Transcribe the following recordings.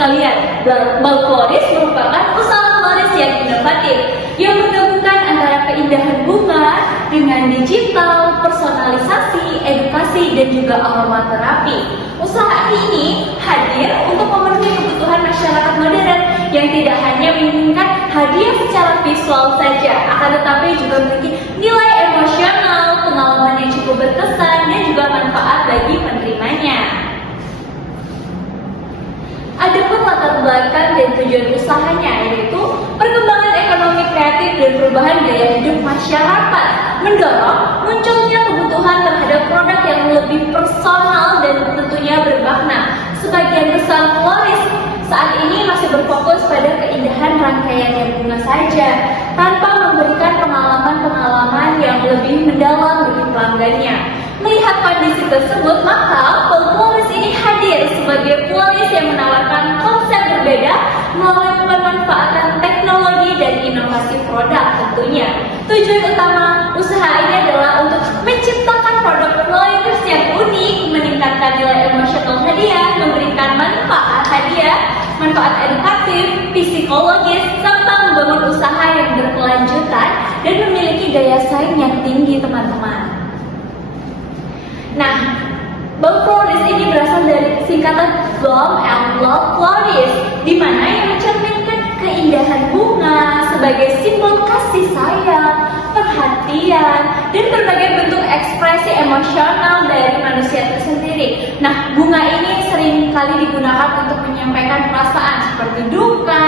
sekalian, Bank Floris merupakan usaha floris yang inovatif yang menggabungkan antara keindahan bunga dengan digital, personalisasi, edukasi, dan juga aromaterapi. Usaha ini hadir untuk memenuhi kebutuhan masyarakat modern yang tidak hanya menginginkan hadiah secara visual saja, akan tetapi juga memiliki nilai emosional, pengalaman yang cukup berkesan, dan juga manfaat bagi penerimanya. Adapun latar belakang dan tujuan usahanya yaitu perkembangan ekonomi kreatif dan perubahan gaya hidup masyarakat, mendorong munculnya kebutuhan terhadap produk yang lebih personal dan tentunya bermakna. Sebagian besar floris saat ini masih berfokus pada keindahan rangkaian yang bunga saja, tanpa memberikan pengalaman-pengalaman yang lebih mendalam bagi pelanggannya. Melihat kondisi tersebut, maka Bank Floris ini hadir sebagai floris yang menawarkan konsep berbeda melalui pemanfaatan teknologi dan inovasi produk tentunya. Tujuan utama usaha ini adalah untuk menciptakan produk floris yang unik, meningkatkan nilai emosional hadiah, memberikan manfaat hadiah, manfaat edukatif, psikologis, serta membangun usaha yang berkelanjutan dan memiliki daya saing yang tinggi, teman-teman. Nah, Bank Floris ini berasal dari singkatan Bloom and Love Floris, di mana yang mencerminkan keindahan bunga sebagai simbol kasih sayang, perhatian, dan berbagai bentuk ekspresi emosional dari manusia tersendiri. Nah, bunga ini sering kali digunakan untuk menyampaikan perasaan seperti duka,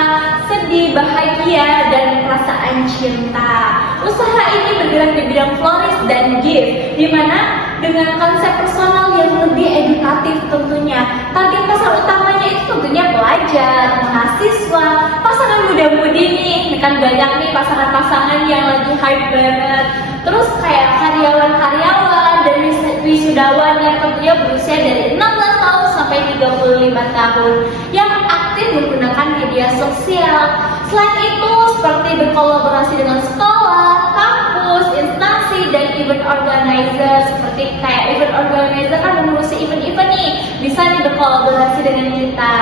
sedih, bahagia, dan perasaan cinta. Usaha ini bergerak di bidang floris dan gift, di mana dengan konsep personal yang lebih edukatif tentunya. Target pasar utamanya itu tentunya pelajar, mahasiswa, pasangan muda-mudi nih, kan banyak nih pasangan-pasangan yang lagi hype banget. Terus kayak karyawan-karyawan dan wisudawan yang tentunya berusia dari 16 tahun sampai 35 tahun yang aktif menggunakan media sosial. Selain itu, seperti berkolaborasi dengan sekolah, kampus, instansi, dan event organizer. Seperti kayak event organizer kan mengurusi event-event nih, bisa nih berkolaborasi dengan kita,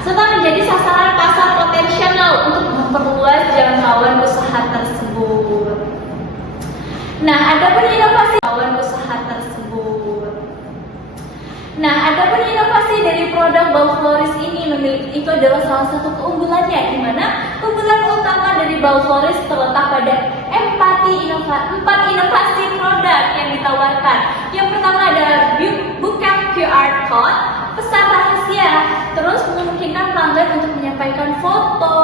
serta menjadi sasaran pasar potensial untuk memperluas jangkauan usaha tersebut. Nah, adapun inovasi dari produk Bank Floris ini itu adalah salah satu keunggulannya, di mana keunggulan utama dari Bank Floris terletak pada empat inovasi produk yang ditawarkan. Yang pertama adalah bukan QR code, pesan rahasia, terus memungkinkan pelanggan untuk menyampaikan foto,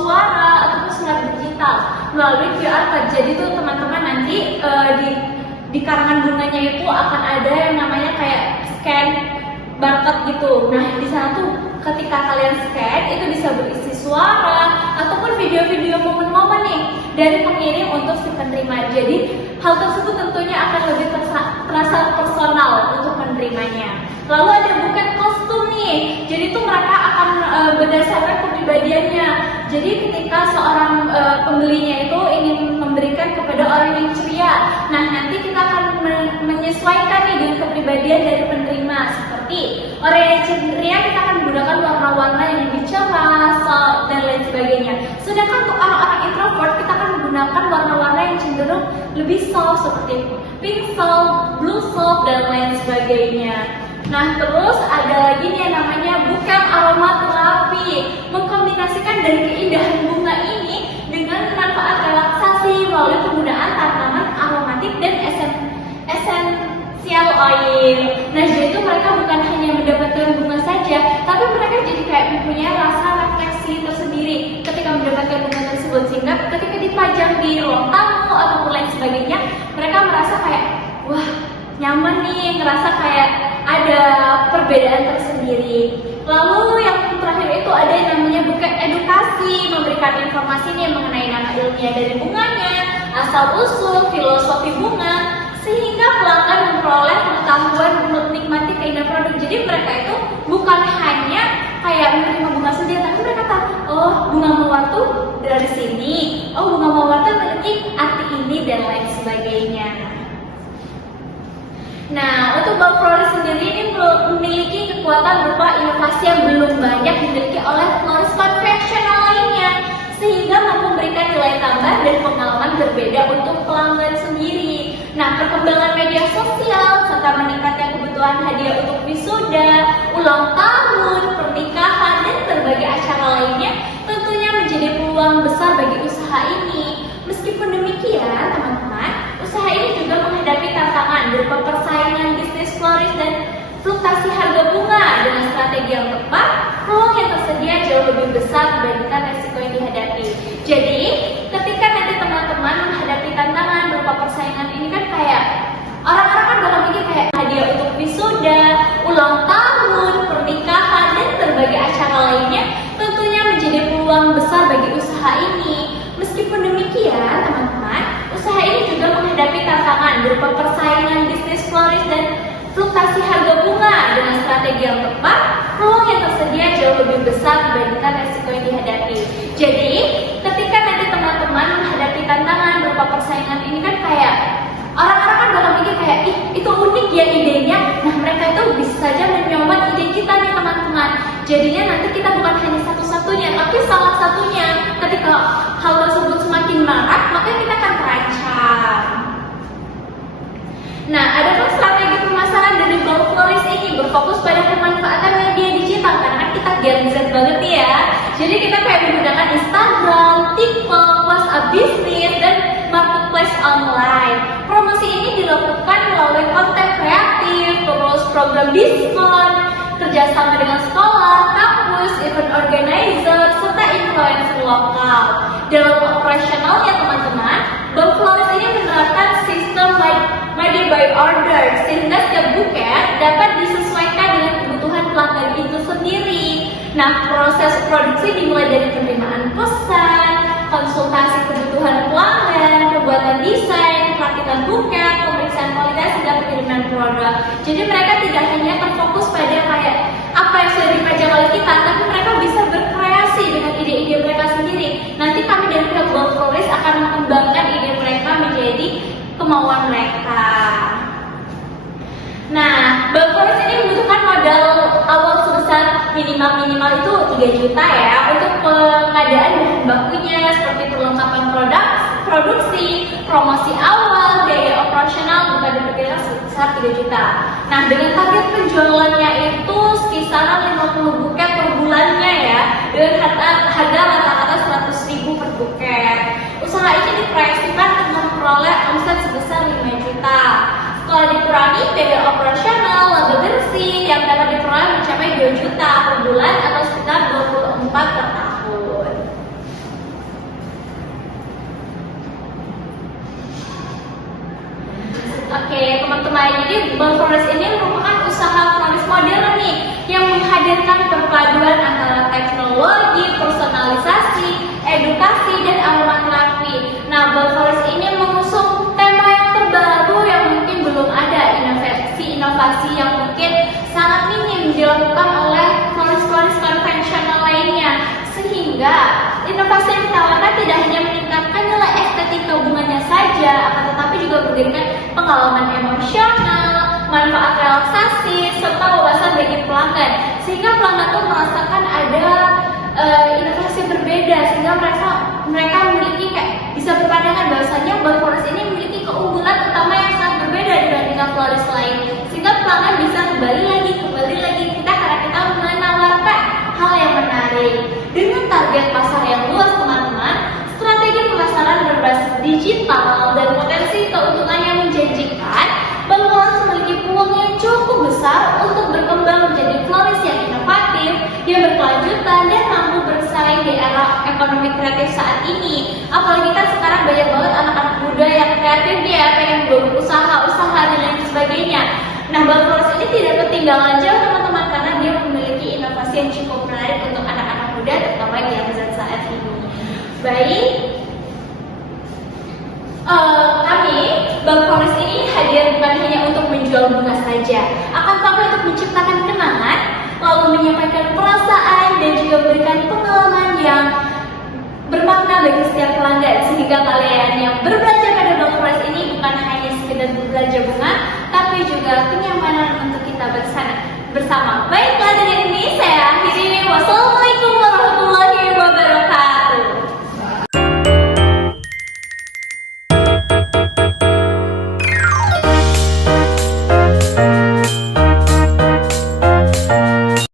suara, ataupun surat digital melalui QR code. Jadi tuh teman-teman nanti di karangan bunganya itu akan ada yang namanya kayak scan barcode gitu. Nah, di sana tuh ketika kalian scan itu bisa berisi suara ataupun video-video momen-momen nih dari pengirim untuk si penerima. Jadi hal tersebut tentunya akan lebih terasa personal untuk penerimanya. Lalu ada bukan kostum nih. Jadi tuh mereka akan berdasarkan kepribadiannya. Jadi ketika seorang pembelinya itu ingin memberikan kepada orang yang ceria, nah nanti kita akan menyesuaikan nih dengan kepribadian dari penerima. Seperti orang yang ceria, kita akan menggunakan warna-warna yang lebih cerah, soft, dan lain sebagainya. Sedangkan untuk orang-orang introvert, kita akan menggunakan warna-warna yang cenderung lebih soft seperti pink soft, blue soft, dan lain sebagainya. Nah, terus ada lagi nih yang namanya bukan aromaterapi, mengkombinasikan dari keindahan bunga ini dengan manfaat relaksasi melalui penggunaan tanaman aromatik dan esensial oil. Nah, jadi itu mereka bukan hanya mendapatkan bunga saja, tapi mereka jadi kayak mempunyai rasa refleksi tersendiri ketika mendapatkan bunga tersebut, sehingga ketika dipajang di ruang tamu ataupun lain sebagainya, mereka merasa kayak wah, nyaman nih, ngerasa kayak ada perbedaan tersendiri. Lalu yang terakhir itu ada yang namanya bukan edukasi, memberikan informasi nih mengenai nama ilmiah dari bunganya, asal usul, filosofi bunga, sehingga pelanggan memperoleh pengetahuan menikmati keindahan produk. Jadi mereka itu bukan hanya kayak menerima bunga saja, tapi mereka tahu, oh bunga mawar tuh dari sini, oh bunga mawar tuh memiliki arti ini dan lain sebagainya. Nah, untuk untuk Bank Floris sendiri ini memiliki kekuatan berupa inovasi yang belum banyak dimiliki oleh floris konvensional lainnya, sehingga mampu memberikan nilai tambah dan pengalaman berbeda untuk pelanggan sendiri. Nah, perkembangan media sosial serta meningkatnya kebutuhan hadiah untuk wisuda, ulang tahun, pernikahan, dan berbagai acara lainnya tentunya menjadi peluang besar bagi usaha ini. Meskipun demikian, teman-teman, usaha ini juga menghadapi tantangan berupa persaingan bisnis floris dan fluktuasi harga bunga. Dengan strategi yang tepat, peluang yang tersedia jauh lebih besar dibandingkan resiko yang dihadapi. Jadi, ketika nanti teman-teman menghadapi tantangan berupa persaingan ini kan kayak orang-orang kan bakal mikir kayak hadiah untuk wisuda, ulang tahun, pernikahan, dan berbagai acara lainnya tentunya menjadi peluang besar bagi usaha ini. Meskipun demikian, teman-teman, usaha ini juga menghadapi tantangan berupa persaingan bisnis floris dan fluktuasi harga bunga. Dengan strategi yang tepat, peluang yang tersedia jauh lebih besar dibandingkan resiko yang dihadapi. Jadi, ketika nanti teman-teman menghadapi tantangan berupa persaingan ini kan kayak orang-orang kan bakal mikir kayak, ih itu unik ya idenya. Nah, mereka itu bisa saja menyomot ide kita nih teman-teman. Jadinya nanti kita bukan hanya satu-satunya, tapi salah satunya. Ketika hal tersebut semakin marak, maka kita akan terancam. Nah, adapun strategi pemasaran dari Bank Floris ini berfokus pada pemanfaatan media digital, karena kan kita Gen Z banget ya. Jadi kita kayak menggunakan Instagram, TikTok, WhatsApp bisnis, dan marketplace online. Promosi ini dilakukan melalui konten kreatif, terus program diskon, kerjasama dengan sekolah, kampus, event organizer, serta influencer lokal. Dalam operasionalnya teman-teman, Bank Floris ini menerapkan sistem Money by Order, sehingga setiap buket dapat disesuaikan dengan kebutuhan pelanggan itu sendiri. Nah, proses produksi dimulai dari penerimaan pesan, konsultasi kebutuhan pelanggan, pembuatan desain, perakitan buket, pemeriksaan kualitas, hingga pengiriman produk. Jadi mereka tidak hanya terfokus pada kayak apa yang sudah dipajang oleh kita, tapi mereka bisa berkreasi dengan ide-ide mereka sendiri. Nanti kami dari pihak Bank Floris akan mengembangkan ide mereka menjadi kemauan mereka. Nah, Bank Floris ini membutuhkan modal awal sebesar minimal itu 3 juta ya untuk pengadaan bahan bakunya seperti perlengkapan produksi, promosi awal, biaya operasional juga diperkirakan sebesar 3 juta. Nah, dengan target penjualannya itu sekitar 50 buket per bulannya ya, dengan harga rata-rata 100.000 per buket. Usaha ini diproyeksikan untuk memperoleh omset sebesar 5 juta. Setelah dikurangi biaya operasional, laba bersih yang dapat diperoleh mencapai 2 juta per bulan atau sekitar 24 per tahun. Oke, teman-teman, jadi Bank Floris ini merupakan usaha floris modern nih yang menghadirkan perpaduan antara teknologi, personalisasi, edukasi, dan aromaterapi. Nah, Bank Floris ini mengusung tema yang terbaru yang mungkin belum ada, inovasi yang mungkin sangat minim dilakukan oleh floris-floris konvensional lainnya, sehingga inovasi yang ditawarkan tidak hanya meningkatkan nilai estetika bunganya saja, akan tetapi juga memberikan pengalaman emosional, manfaat relaksasi, serta wawasan bagi pelanggan, sehingga pelanggan tuh merasakan ada inovasi berbeda, sehingga mereka memiliki kayak bisa berpandangan bahwasanya Bank Floris ini memiliki keunggulan utama yang sangat berbeda dibandingkan floris lain, sehingga pelanggan bisa kembali lagi kita karena kita menawarkan hal yang menarik. Dengan target pasar yang luas teman-teman, strategi pemasaran berbasis digital dan potensi keuntungan yang menjanjikan, Bank Floris memiliki peluang yang cukup besar untuk berkembang menjadi floris yang inovatif, yang berkelanjutan, dan mampu bersaing di era ekonomi kreatif saat ini. Apalagi kan sekarang banyak banget anak-anak muda yang kreatif ya, pengen berusaha dan lain sebagainya. Nah, Bank Floris ini tidak ketinggalan jauh teman-teman, karena dia memiliki inovasi yang cukup menarik untuk anak-anak muda, terutama Gen Z saat ini. Baik, kami Bank Floris ini hadir bukan hanya untuk menjual bunga saja, akan tapi untuk menciptakan kenangan, lalu menyampaikan perasaan dan juga memberikan pengalaman yang bermakna bagi setiap pelanggan, sehingga kalian yang berbelanja pada Bank Floris ini bukan hanya sekedar berbelanja bunga, tapi juga kenyamanan bersama. Bye.